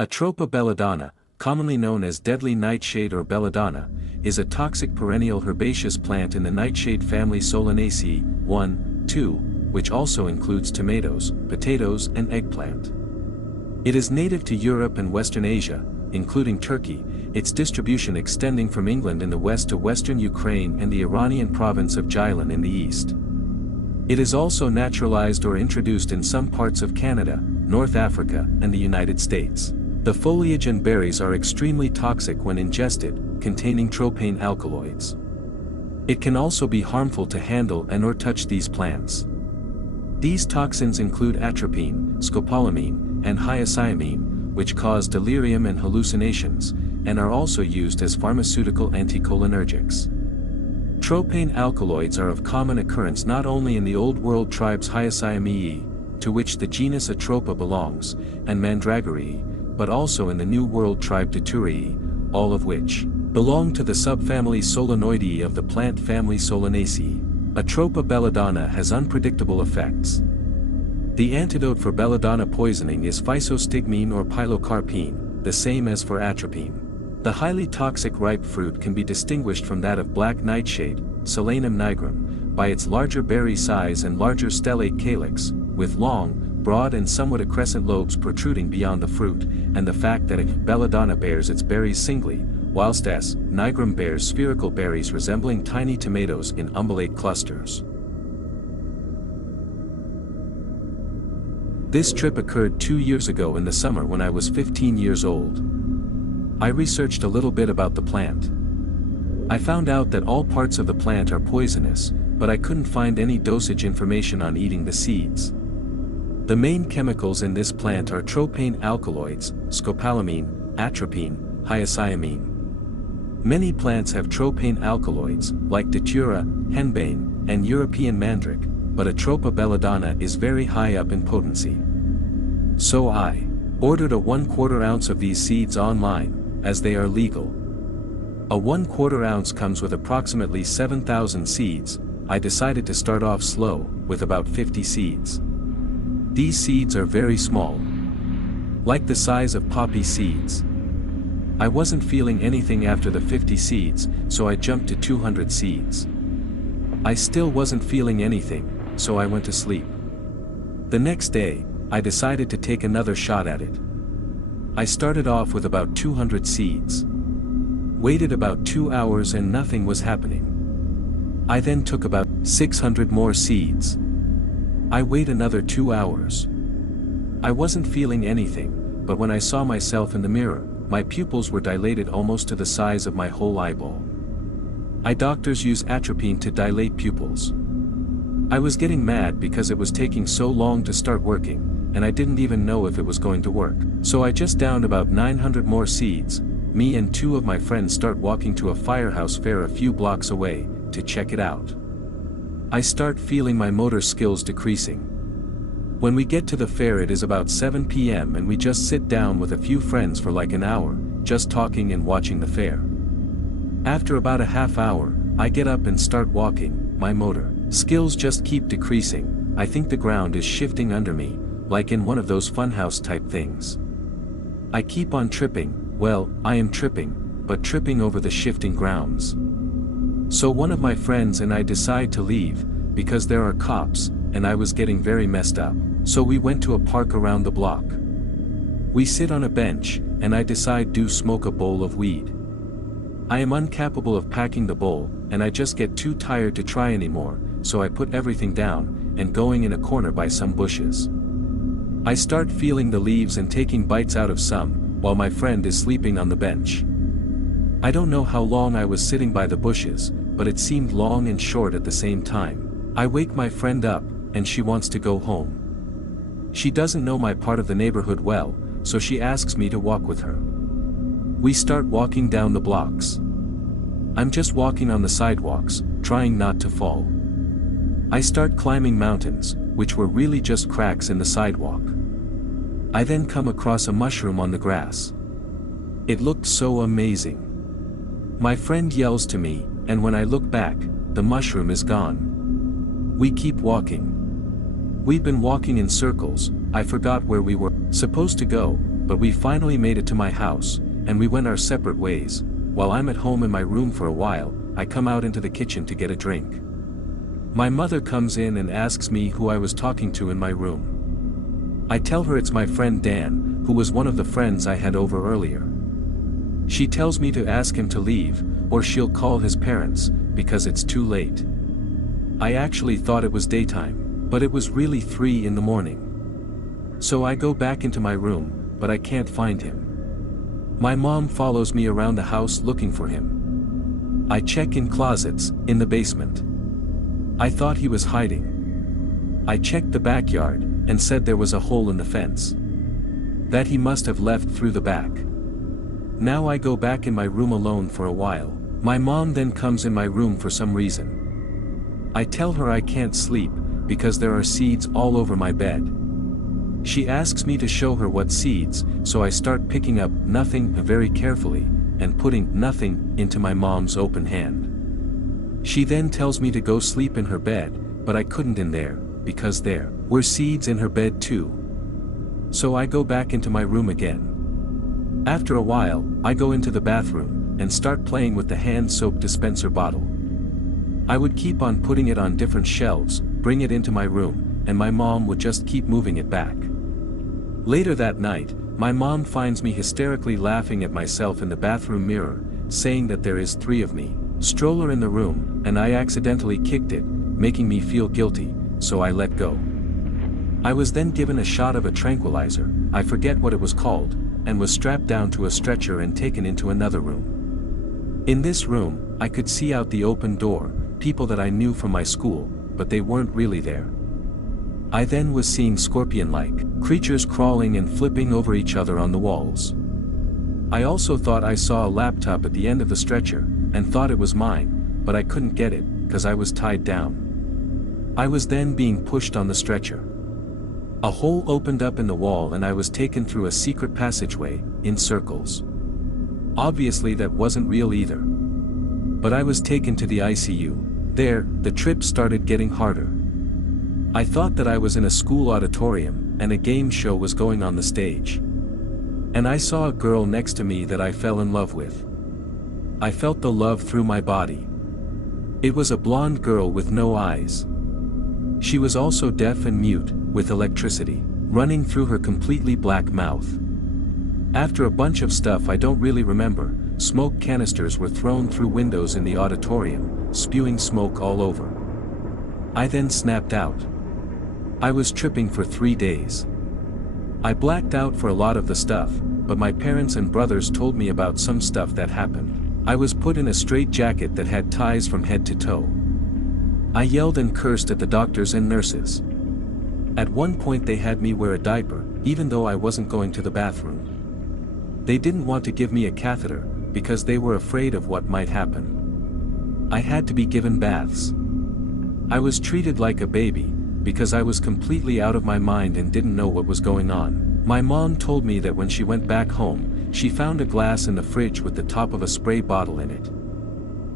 Atropa belladonna, commonly known as deadly nightshade or belladonna, is a toxic perennial herbaceous plant in the nightshade family Solanaceae, 1, 2, which also includes tomatoes, potatoes and eggplant. It is native to Europe and Western Asia, including Turkey, its distribution extending from England in the west to western Ukraine and the Iranian province of Jilin in the east. It is also naturalized or introduced in some parts of Canada, North Africa and the United States. The foliage and berries are extremely toxic when ingested, containing tropane alkaloids. It can also be harmful to handle and/or touch these plants. These toxins include atropine, scopolamine, and hyoscyamine, which cause delirium and hallucinations, and are also used as pharmaceutical anticholinergics. Tropane alkaloids are of common occurrence not only in the Old World tribes Hyoscyamiae, to which the genus Atropa belongs, and Mandragorae, but also in the New World tribe Daturiae, all of which belong to the subfamily Solanoideae of the plant family Solanaceae. Atropa belladonna has unpredictable effects. The antidote for belladonna poisoning is physostigmine or pilocarpine, the same as for atropine. The highly toxic ripe fruit can be distinguished from that of black nightshade, Solanum nigrum, by its larger berry size and larger stellate calyx, with long, broad and somewhat accrescent lobes protruding beyond the fruit, and the fact that belladonna bears its berries singly, whilst S. nigrum bears spherical berries resembling tiny tomatoes in umbellate clusters. This trip occurred 2 years ago in the summer when I was 15 years old. I researched a little bit about the plant. I found out that all parts of the plant are poisonous, but I couldn't find any dosage information on eating the seeds. The main chemicals in this plant are tropane alkaloids, scopolamine, atropine, hyoscyamine. Many plants have tropane alkaloids, like Datura, henbane, and European mandrake, but Atropa belladonna is very high up in potency. So I ordered a 1/4 ounce of these seeds online, as they are legal. A 1/4 ounce comes with approximately 7,000 seeds. I decided to start off slow, with about 50 seeds. These seeds are very small, like the size of poppy seeds. I wasn't feeling anything after the 50 seeds, so I jumped to 200 seeds. I still wasn't feeling anything, so I went to sleep. The next day, I decided to take another shot at it. I started off with about 200 seeds. Waited about 2 hours and nothing was happening. I then took about 600 more seeds. I wait another 2 hours. I wasn't feeling anything, but when I saw myself in the mirror, my pupils were dilated almost to the size of my whole eyeball. Doctors use atropine to dilate pupils. I was getting mad because it was taking so long to start working, and I didn't even know if it was going to work. So I just downed about 900 more seeds. Me and 2 of my friends start walking to a firehouse fair a few blocks away, to check it out. I start feeling my motor skills decreasing. When we get to the fair it is about 7 p.m. and we just sit down with a few friends for like an hour, just talking and watching the fair. After about a half hour, I get up and start walking. My motor skills just keep decreasing. I think the ground is shifting under me, like in one of those funhouse type things. I keep on tripping. Well, I am tripping, but tripping over the shifting grounds. So one of my friends and I decide to leave, because there are cops, and I was getting very messed up. So we went to a park around the block. We sit on a bench, and I decide to smoke a bowl of weed. I am incapable of packing the bowl, and I just get too tired to try anymore, so I put everything down, and going in a corner by some bushes. I start feeling the leaves and taking bites out of some, while my friend is sleeping on the bench. I don't know how long I was sitting by the bushes, but it seemed long and short at the same time. I wake my friend up, and she wants to go home. She doesn't know my part of the neighborhood well, so she asks me to walk with her. We start walking down the blocks. I'm just walking on the sidewalks, trying not to fall. I start climbing mountains, which were really just cracks in the sidewalk. I then come across a mushroom on the grass. It looked so amazing. My friend yells to me, and when I look back, the mushroom is gone. We keep walking. We've been walking in circles. I forgot where we were supposed to go, but we finally made it to my house, and we went our separate ways. While I'm at home in my room for a while, I come out into the kitchen to get a drink. My mother comes in and asks me who I was talking to in my room. I tell her it's my friend Dan, who was one of the friends I had over earlier. She tells me to ask him to leave, or she'll call his parents, because it's too late. I actually thought it was daytime, but it was really 3 in the morning. So I go back into my room, but I can't find him. My mom follows me around the house looking for him. I check in closets, in the basement. I thought he was hiding. I checked the backyard, and said there was a hole in the fence. That he must have left through the back. Now I go back in my room alone for a while. My mom then comes in my room for some reason. I tell her I can't sleep, because there are seeds all over my bed. She asks me to show her what seeds, so I start picking up nothing very carefully, and putting nothing into my mom's open hand. She then tells me to go sleep in her bed, but I couldn't in there, because there were seeds in her bed too. So I go back into my room again. After a while, I go into the bathroom, and start playing with the hand soap dispenser bottle. I would keep on putting it on different shelves, bring it into my room, and my mom would just keep moving it back. Later that night, my mom finds me hysterically laughing at myself in the bathroom mirror, saying that there is 3 of me. Stroller in the room, and I accidentally kicked it, making me feel guilty, so I let go. I was then given a shot of a tranquilizer, I forget what it was called, and was strapped down to a stretcher and taken into another room. In this room, I could see out the open door, people that I knew from my school, but they weren't really there. I then was seeing scorpion-like creatures crawling and flipping over each other on the walls. I also thought I saw a laptop at the end of the stretcher, and thought it was mine, but I couldn't get it, because I was tied down. I was then being pushed on the stretcher. A hole opened up in the wall and I was taken through a secret passageway, in circles. Obviously that wasn't real either. But I was taken to the ICU. There, the trip started getting harder. I thought that I was in a school auditorium, and a game show was going on the stage. And I saw a girl next to me that I fell in love with. I felt the love through my body. It was a blonde girl with no eyes. She was also deaf and mute, with electricity running through her completely black mouth. After a bunch of stuff I don't really remember, smoke canisters were thrown through windows in the auditorium, spewing smoke all over. I then snapped out. I was tripping for 3 days. I blacked out for a lot of the stuff, but my parents and brothers told me about some stuff that happened. I was put in a straitjacket that had ties from head to toe. I yelled and cursed at the doctors and nurses. At one point they had me wear a diaper, even though I wasn't going to the bathroom. They didn't want to give me a catheter, because they were afraid of what might happen. I had to be given baths. I was treated like a baby, because I was completely out of my mind and didn't know what was going on. My mom told me that when she went back home, she found a glass in the fridge with the top of a spray bottle in it.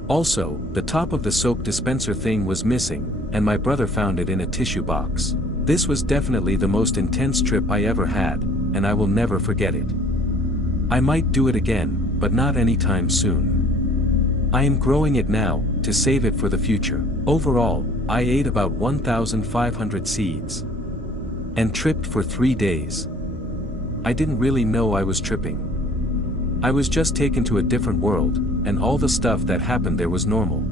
Also, the top of the soap dispenser thing was missing, and my brother found it in a tissue box. This was definitely the most intense trip I ever had, and I will never forget it. I might do it again, but not anytime soon. I am growing it now, to save it for the future. Overall, I ate about 1,500 seeds. And tripped for 3 days. I didn't really know I was tripping. I was just taken to a different world, and all the stuff that happened there was normal.